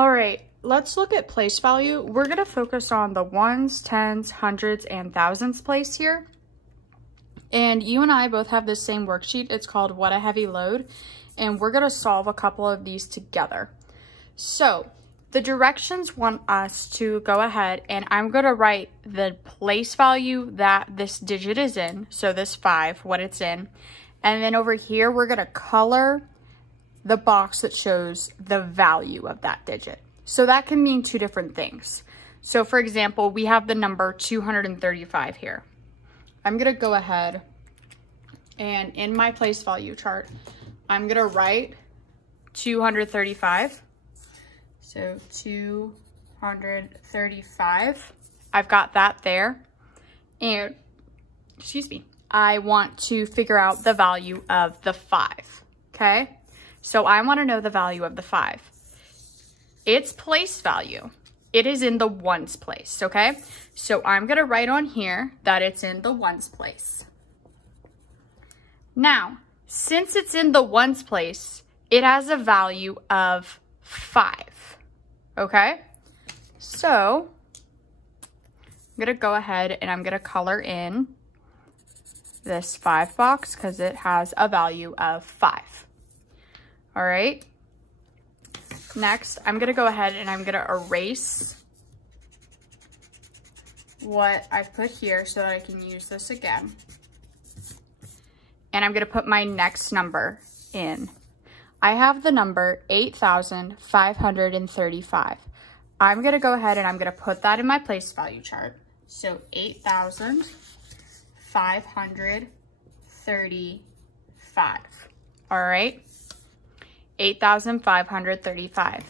All right, let's look at place value. We're gonna focus on the ones, tens, hundreds, and thousands place here. And you and I both have this same worksheet. It's called What a Heavy Load. And we're gonna solve a couple of these together. So the directions want us to go ahead and I'm gonna write the place value that this digit is in. So this 5, what it's in. And then over here, we're gonna color the box that shows the value of that digit. So that can mean two different things. So for example, we have the number 235 here. I'm gonna go ahead and in my place value chart, I'm gonna write 235. So 235, I've got that there. And, excuse me, I want to figure out the value of the 5, okay? So I wanna know the value of the 5. Its place value, it is in the ones place, okay? So I'm gonna write on here that it's in the ones place. Now, since it's in the ones place, it has a value of 5, okay? So I'm gonna go ahead and I'm gonna color in this 5 box because it has a value of 5. All right. Next, I'm gonna go ahead and I'm gonna erase what I've put here so that I can use this again. And I'm gonna put my next number in. I have the number 8,535. I'm gonna go ahead and I'm gonna put that in my place value chart. So 8,535. All right, 8,535.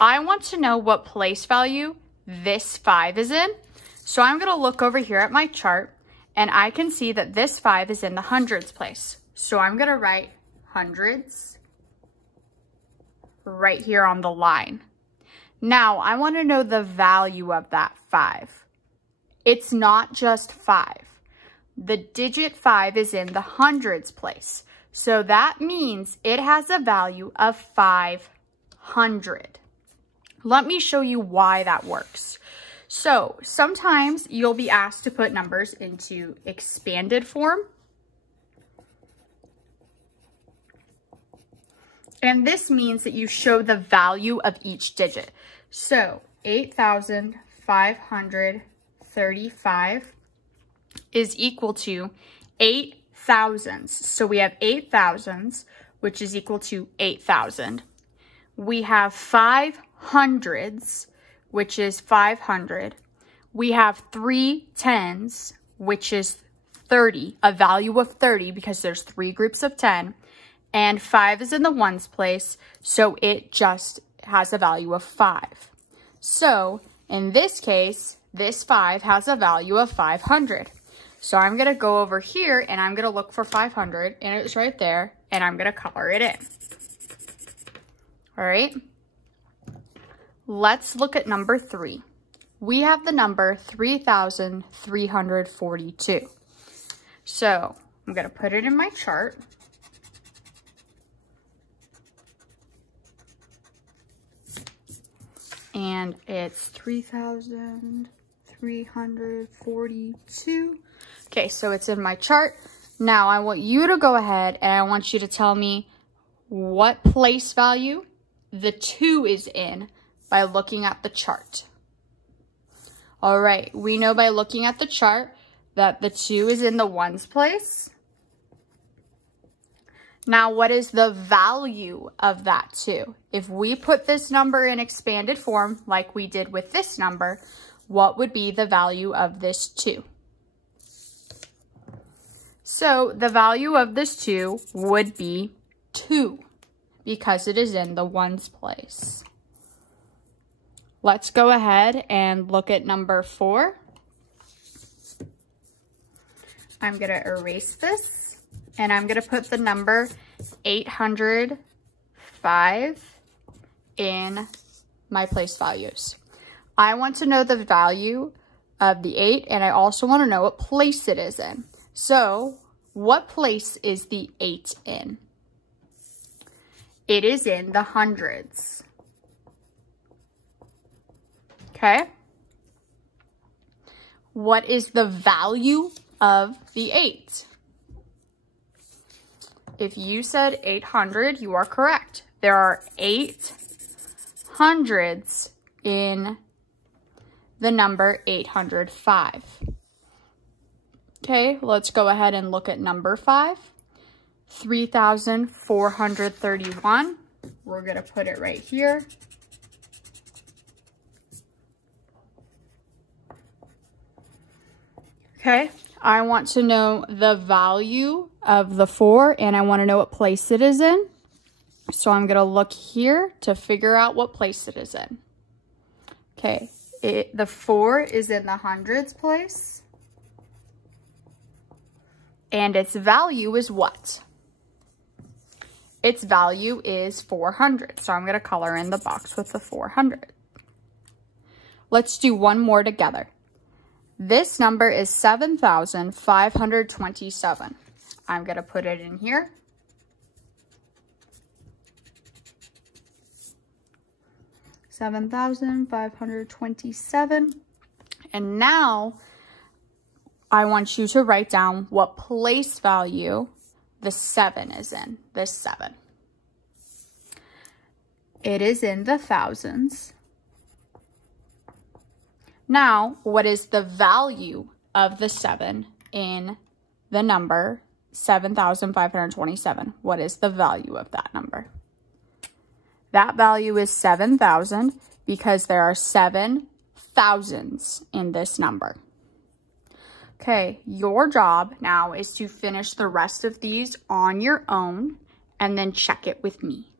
I want to know what place value this 5 is in. So I'm gonna look over here at my chart and I can see that this 5 is in the hundreds place. So I'm gonna write hundreds right here on the line. Now I wanna know the value of that 5. It's not just 5. The digit 5 is in the hundreds place. So that means it has a value of 500. Let me show you why that works. So sometimes you'll be asked to put numbers into expanded form. And this means that you show the value of each digit. So 8,535 is equal to 8 thousands. So we have 8 thousands, which is equal to 8,000. We have 5 hundreds, which is 500. We have 3 tens, which is 30, a value of 30 because there's 3 groups of 10. And 5 is in the ones place, so it just has a value of 5. So in this case, this 5 has a value of 500. So I'm gonna go over here and I'm gonna look for 500 and it's right there and I'm gonna color it in. All right, let's look at number 3. We have the number 3,342. So I'm gonna put it in my chart. And it's 3,342. Okay, so it's in my chart. Now I want you to go ahead and I want you to tell me what place value the 2 is in by looking at the chart. All right, we know by looking at the chart that the 2 is in the ones place. Now, what is the value of that 2? If we put this number in expanded form, like we did with this number, what would be the value of this 2? So the value of this 2 would be 2 because it is in the ones place. Let's go ahead and look at number 4. I'm going to erase this. And I'm going to put the number 805 in my place values. I want to know the value of the 8, and I also want to know what place it is in. So, what place is the 8 in? It is in the hundreds. Okay. What is the value of the 8? If you said 800, you are correct. There are 8 hundreds in the number 805. Okay, let's go ahead and look at number 5. 3,431. We're going to put it right here. Okay, I want to know the value of the 4, and I want to know what place it is in. So I'm going to look here to figure out what place it is in. Okay, the 4 is in the hundreds place. And its value is what? Its value is 400. So I'm going to color in the box with the 400. Let's do one more together. This number is 7,527. I'm going to put it in here. $7,527. And now I want you to write down what place value the 7 is in. This 7. It is in the thousands. Now, what is the value of the 7 in the number 7,527? What is the value of that number? That value is 7,000 because there are 7 thousands in this number. Okay, your job now is to finish the rest of these on your own and then check it with me.